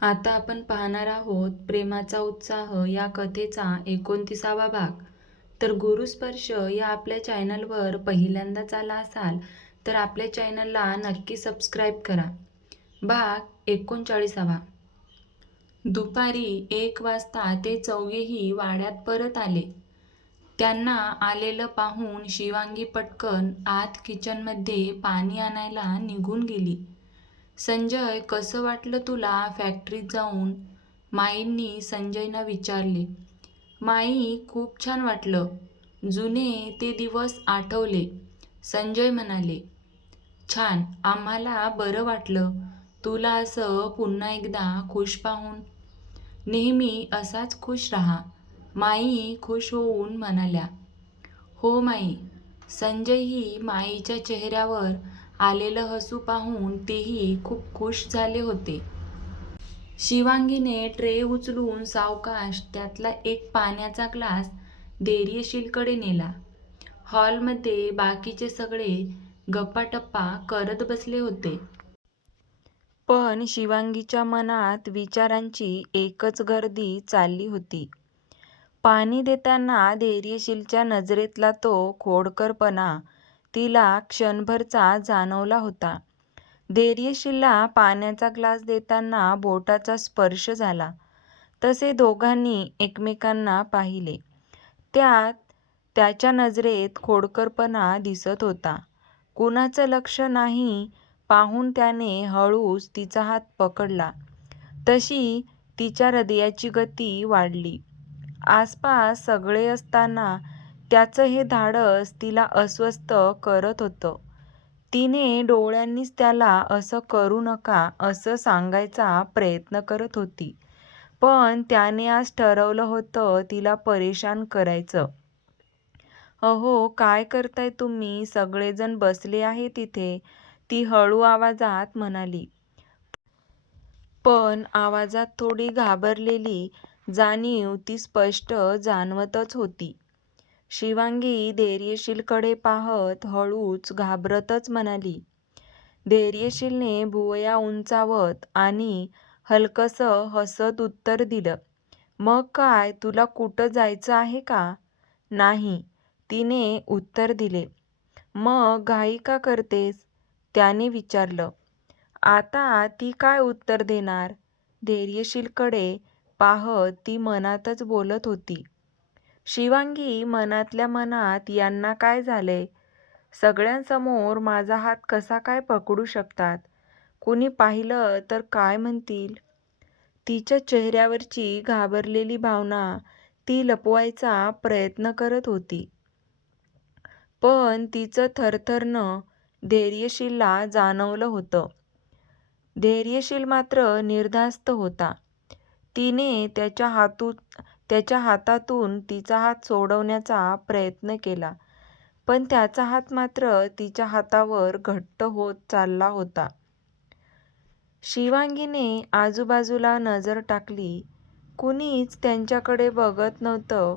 आता आपण पाहणार आहोत प्रेमाचा उत्साह या कथेचा 29वा भाग. तर गुरुस्पर्श या आपल्या चॅनलवर पहिल्यांदाच आला असाल तर आपल्या चॅनलला नक्की सबस्क्राईब करा. भाग 39वा. दुपारी 1 वाजता ते चौघेही वाड्यात परत आले. त्यांना आलेलं पाहून शिवांगी पटकन आत किचनमध्ये पाणी आणायला निघून गेली. संजय, कसं वाटलं तुला फॅक्टरीत जाऊन? माईंनी संजयला विचारले. माई, खूप छान वाटलं. जुने ते दिवस आठवले, संजय म्हणाले. छान, आम्हाला बरं वाटलं तुला असं पुन्हा एकदा खुश पाहून. नेहमी असाच खुश राहा, माई खुश होऊन म्हणाल्या. हो माई. संजयही माईच्या चेहऱ्यावर आलेलं हसू पाहून तेही खूप खुश झाले होते. शिवांगीने ट्रे उचलून सावकाश त्यातला एक पाण्याचा ग्लास धैर्यशीलकडे नेला. हॉलमध्ये बाकीचे सगळे गप्पाटप्पा करत बसले होते. पण शिवांगीच्या मनात विचारांची एकच गर्दी चालली होती. पाणी देताना धैर्यशीलच्या नजरेतला तो खोडकरपणा तिला क्षणभरचा जाणवला होता. धैर्यशीलला पाण्याचा ग्लास देताना बोटाचा स्पर्श झाला. तसे दोघांनी एकमेकांना पाहिले. त्यात त्याच्या नजरेत खोडकरपणा दिसत होता. कुणाचं लक्ष नाही पाहून त्याने हळूच तिचा हात पकडला. तशी तिच्या हृदयाची गती वाढली. आसपास सगळे असताना त्याचं हे धाडस तिला अस्वस्थ करत होतं. तिने डोळ्यांनीच त्याला असं करू नका असं सांगायचा प्रयत्न करत होती. पण त्याने आज ठरवलं होतं तिला परेशान करायचं. अहो, काय करताय तुम्ही? सगळेजण बसले आहेत इथे, ती हळू आवाजात म्हणाली. पण आवाजात थोडी घाबरलेली जाणीव ती स्पष्ट जाणवतच होती. शिवांगी धैर्यशीलकडे पाहत हळूच घाबरतच म्हणाली. धैर्यशीलने भुवया उंचावत आणि हलकसं हसत उत्तर दिलं. मग काय, तुला कुठं जायचं आहे का? नाही, तिने उत्तर दिले. मग घाई का करतेस? त्याने विचारलं. आता ती काय उत्तर देणार? धैर्यशीलकडे पाहत ती मनातच बोलत होती. शिवांगी मनातल्या मनात, यांना काय झालंय? सगळ्यांसमोर माझा हात कसा काय पकडू शकतात? कुणी पाहिलं तर काय म्हणतील? तिच्या चेहऱ्यावरची घाबरलेली भावना ती लपवायचा प्रयत्न करत होती. पण तिचं थरथरणं धैर्यशीलला जाणवलं होतं. धैर्यशील मात्र निर्धास्त होता. तिने त्याच्या हातातून तिचा हात सोडवण्याचा प्रयत्न केला. पण त्याचा हात मात्र तिच्या हातावर घट्ट होत चालला होता. शिवांगीने आजूबाजूला नजर टाकली. कुणीच त्यांच्याकडे बघत नव्हतं.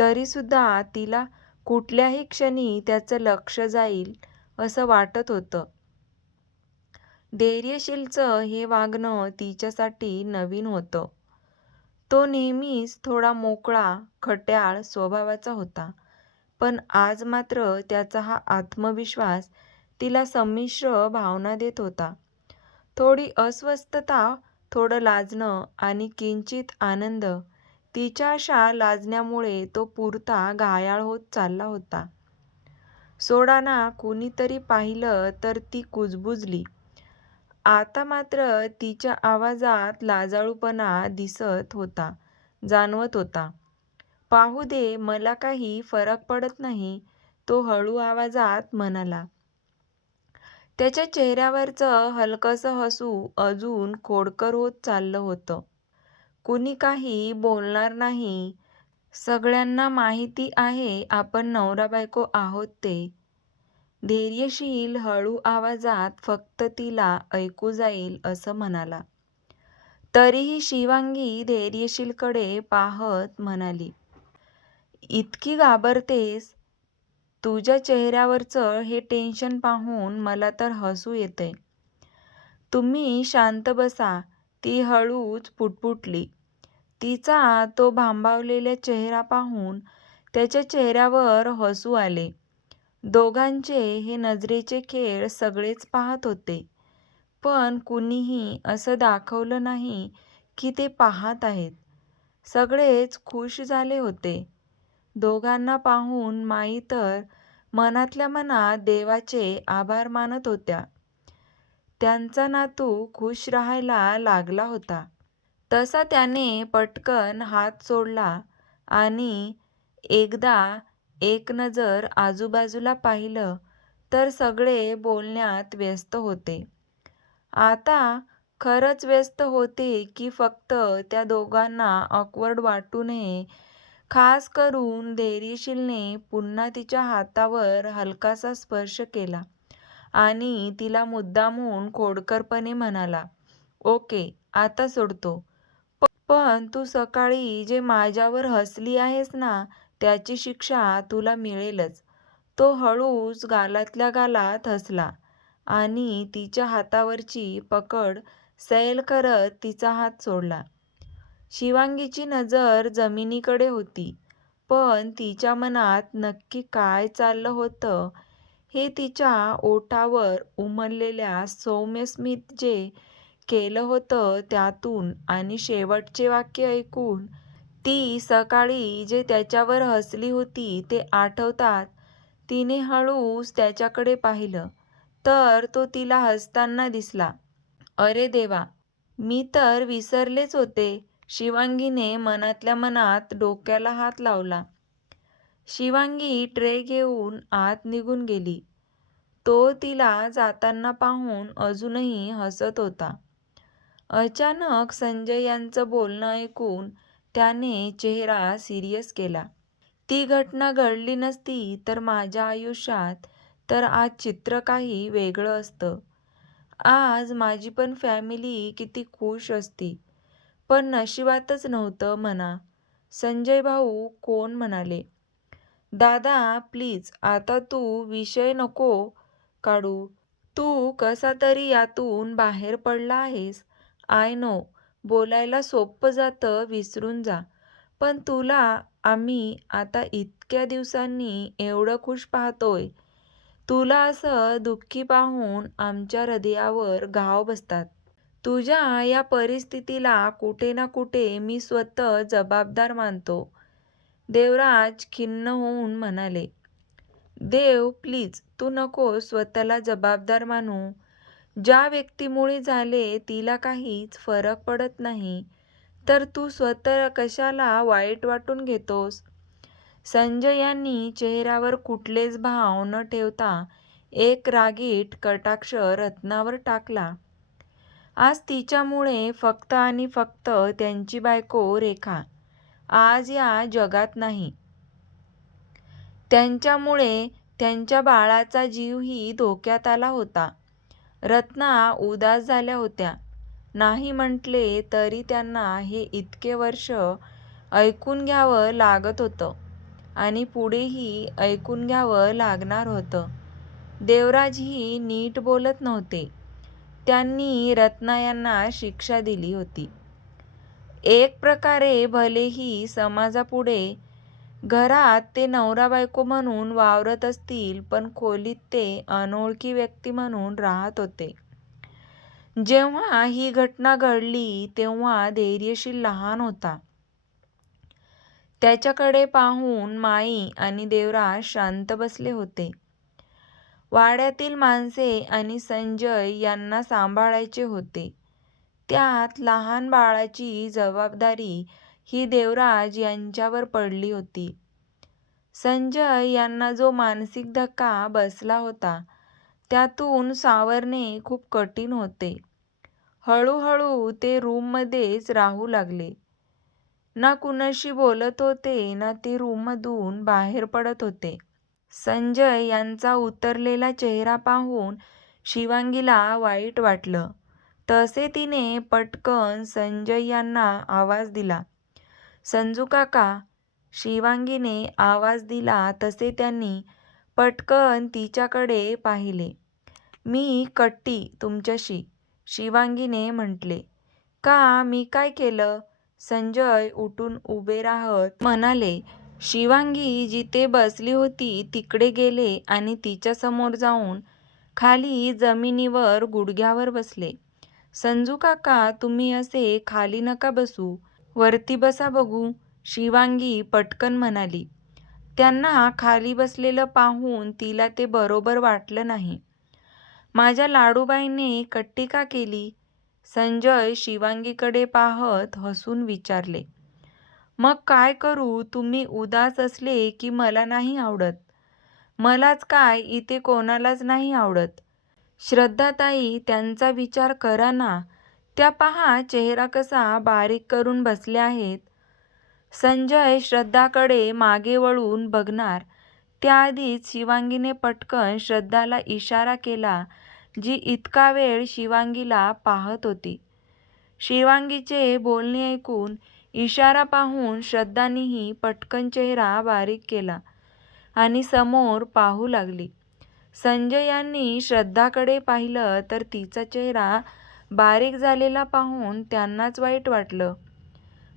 तरीसुद्धा तिला कुठल्याही क्षणी त्याचं लक्ष जाईल असं वाटत होतं. धैर्यशीलचं हे वागणं तिच्यासाठी नवीन होतं. तो नेहमीच थोडा मोकळा, खट्याळ स्वभावाचा होता. पण आज मात्र त्याचा हा आत्मविश्वास तिला संमिश्र भावना देत होता. थोडी अस्वस्थता, थोडं लाजणं आणि किंचित आनंद. तिच्या अशा लाजण्यामुळे तो पुरता घायाळ होत चालला होता. सोडा ना, कुणीतरी पाहिलं तर ती कुजबुजली. आता मात्र तिच्या आवाजात लाजाळूपणा दिसत होता, जाणवत होता. पाहू दे, मला काही फरक पडत नाही, तो हळू आवाजात म्हणाला. त्याच्या चेहऱ्यावरचं हलकसं हसू अजून खोडकर होत चाललं होतं. कुणी काही बोलणार नाही. सगळ्यांना माहिती आहे आपण नवरा बायको आहोत ते. धैर्यशील हळू आवाजात फक्त तिला ऐकू जाईल असं म्हणाला. तरीही शिवांगी धैर्यशीलकडे पाहत म्हणाली. इतकी घाबरतेस? तुझ्या चेहऱ्यावरचं हे टेन्शन पाहून मला तर हसू येतंय. तुम्ही शांत बसा, ती हळूच पुटपुटली. तिचा तो भांबावलेला चेहरा पाहून त्याच्या चेहऱ्यावर हसू आले. दोघांचे हे नजरेचे खेळ सगळेच पाहत होते, पण कुणीही असं दाखवलं नाही की ते पाहत आहेत. सगळेच खुश झाले होते. दोघांना पाहून माई तर मनातल्या मनात देवाचे आभार मानत होत्या. त्यांचा नातू खुश राहायला लागला होता. तसा त्याने पटकन हात सोडला आणि एकदा एक नजर आजूबाजूला पाहिलं तर सगळे बोलण्यात व्यस्त होते. आता खरंच व्यस्त होते की फक्त त्या दोघांना ऑकवर्ड वाटू नये, खास करून धैर्यशीलने पुन्हा तिच्या हातावर हलकासा स्पर्श केला आणि तिला मुद्दामून खोडकरपणे म्हणाला, "ओके, आता सोडतो. पण तू सकाळी जे माझ्यावर हसली आहेस ना, त्याची शिक्षा तुला मिळेलच." तो हळूच गालातल्या गालात हसला आणि तिच्या हातावरची पकड सैल करत तिचा हात सोडला. शिवांगीची नजर जमिनीकडे होती, पण तिच्या मनात नक्की काय चाललं होतं हे तिच्या ओठावर उमललेल्या सौम्य स्मित जे केलं होतं त्यातून आणि शेवटचे वाक्य ऐकून ती सकाळी जे त्याच्यावर हसली होती ते आठवतात तिने हळूच त्याच्याकडे पाहिलं तर तो तिला हसताना दिसला. "अरे देवा, मी तर विसरलेच होते." शिवांगीने मनातल्या मनात डोक्याला हात लावला. शिवांगी ट्रे घेऊन आत निघून गेली. तो तिला जाताना पाहून अजूनही हसत होता. अचानक संजय यांचं बोलणं ऐकून त्याने चेहरा सिरियस केला. "ती घटना घडली नसती तर माझ्या आयुष्यात तर आज चित्र काही वेगळं असतं. आज माझी पण फॅमिली किती खुश असती. पण नशिबातच नव्हतं म्हणा." संजय भाऊ कोण म्हणाले, "दादा प्लीज आता तू विषय नको काढू. तू कसा तरी यातून बाहेर पडला आहेस. आय नो, बोलायला सोपं जातं, विसरून जा. पण तुला आम्ही आता इतक्या दिवसांनी एवढं खुश पाहतोय. तुला असं दुःखी पाहून आमच्या हृदयावर घाव बसतात. तुझ्या या परिस्थितीला कुठे ना कुठे मी स्वतः जबाबदार मानतो." देवराज खिन्न होऊन म्हणाले, "देव प्लीज तू नको स्वतःला जबाबदार मानू. ज्या व्यक्तीमुळे झाले तिला काहीच फरक पडत नाही, तर तू स्वतः कशाला वाईट वाटून घेतोस?" संजय यांनी चेहऱ्यावर कुठलेच भाव न ठेवता एक रागीट कटाक्ष रत्नावर टाकला. आज तिच्यामुळे फक्त आणि फक्त त्यांची बायको रेखा आज या जगात नाही. त्यांच्यामुळे त्यांच्या बाळाचा जीवही धोक्यात आला होता. रत्ना उदास झाल्या होत्या. नाही म्हटले तरी त्यांना हे इतके वर्ष ऐकून घ्यावं लागत होतं आणि पुढेही ऐकून घ्यावं लागणार होतं. देवराजही नीट बोलत नव्हते. त्यांनी रत्ना यांना शिक्षा दिली होती. एक प्रकारे भलेही समाजापुढे घरात ते नवरा बायको म्हणून वावरत असतील, पण खोलीत ते अनोळखी व्यक्ती म्हणून राहत होते. जेव्हा ही घटना घडली तेव्हा धैर्यशील लहान होता. त्याच्याकडे पाहून माई आणि देवराज शांत बसले होते. वाड्यातील माणसे आणि संजय यांना सांभाळायचे होते. त्यात लहान बाळाची जबाबदारी ही देवराज यांच्यावर पडली होती. संजय यांना जो मानसिक धक्का बसला होता त्यातून सावरणे खूप कठीण होते. हळूहळू ते रूममध्येच राहू लागले. ना कुणाशी बोलत होते ना ते रूममधून बाहेर पडत होते. संजय यांचा उतरलेला चेहरा पाहून शिवांगीला वाईट वाटलं. तसे तिने पटकन संजय यांना आवाज दिला, "संजू काका." शिवांगीने आवाज दिला तसे त्यांनी पटकन तिच्याकडे पाहिले. "मी कट्टी तुमच्याशी." शिवांगीने म्हटले. का मी काय केलं? संजय उठून उभे राहत म्हणाले. शिवांगी जिथे बसली होती तिकडे गेले आणि तिच्यासमोर जाऊन खाली जमिनीवर गुडघ्यावर बसले. संजू काका, तुम्ही असे खाली नका बसू, वरती बसा बघू, शिवांगी पटकन म्हणाली. त्यांना खाली बसलेलं पाहून तिला ते बरोबर वाटलं नाही. माझ्या लाडूबाईने कट्टी का केली? संजय शिवांगीकडे पाहत हसून विचारले. मग काय करू? तुम्ही उदास असले की मला नाही आवडत. मलाच काय, इथे कोणालाच नाही आवडत. श्रद्धाताई, त्यांचा विचार करा ना. त्या पहा चेहरा कसा बारीक करून बसल्या आहेत. संजय श्रद्धाकडे मागे वळून बघणार त्याआधीच शिवांगीने पटकन श्रद्धाला इशारा केला, जी इतका वेळ शिवांगीला पाहत होती. शिवांगीचे बोलणे ऐकून इशारा पाहून श्रद्धानेही पटकन चेहरा बारीक केला आणि समोर पाहू लागली. संजय यांनी श्रद्धाकडे पाहिलं तर तिचा चेहरा बारीक झालेला पाहून त्यांनाच वाईट वाटलं.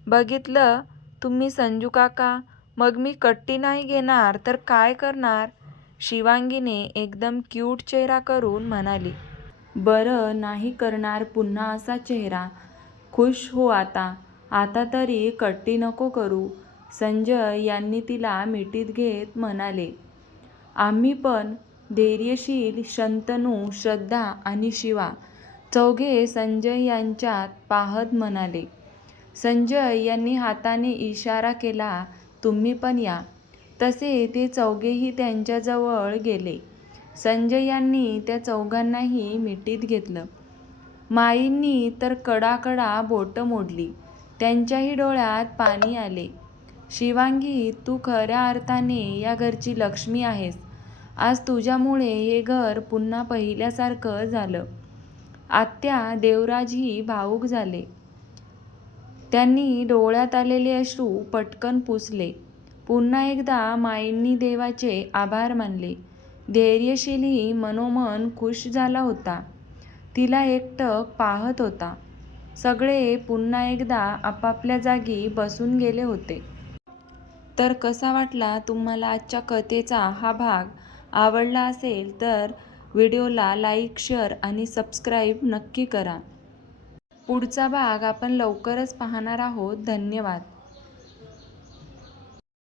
बघितलं तुम्ही संजू काका, मग मी कट्टी नाही घेणार तर काय करणार? शिवांगीने एकदम क्यूट चेहरा करून म्हणाली. बरं नाही करणार पुन्हा असा चेहरा. खुश हो आता. आता तरी कट्टी नको करू. संजय यांनी तिला मिठीत घेत म्हणाले. आम्ही पण. धैर्यशील शंतनू, श्रद्धा आणि शिवा चौघे संजय यांच्यात पाहत म्हणाले. संजय यांनी हाताने इशारा केला, तुम्ही पण या. तसे ते चौघेही त्यांच्याजवळ गेले. संजय यांनी त्या चौघांनाही मिठीत घेतलं. माईंनी तर कडाकडा बोटं मोडली. त्यांच्याही डोळ्यात पाणी आले. शिवांगी, तू खऱ्या अर्थाने या घरची लक्ष्मी आहेस. आज तुझ्यामुळे हे घर पुन्हा पहिल्यासारखं झालं. आत्या, देवराजही भावूक झाले. त्यांनी डोळ्यात आलेले अश्रू पटकन पुसले. पुन्हा एकदा माईंनी देवाचे आभार मानले. धैर्यशीलही मनोमन खुश झाला होता. तिला एकटक पाहत होता. सगळे पुन्हा एकदा आपापल्या जागी बसून गेले होते. तर कसा वाटला तुम्हाला आजच्या कथेचा हा भाग? आवडला असेल तर व्हिडिओला लाईक, शेअर आणि सबस्क्राईब नक्की करा. पुढचा भाग आपण लवकरच पाहणार आहोत. धन्यवाद.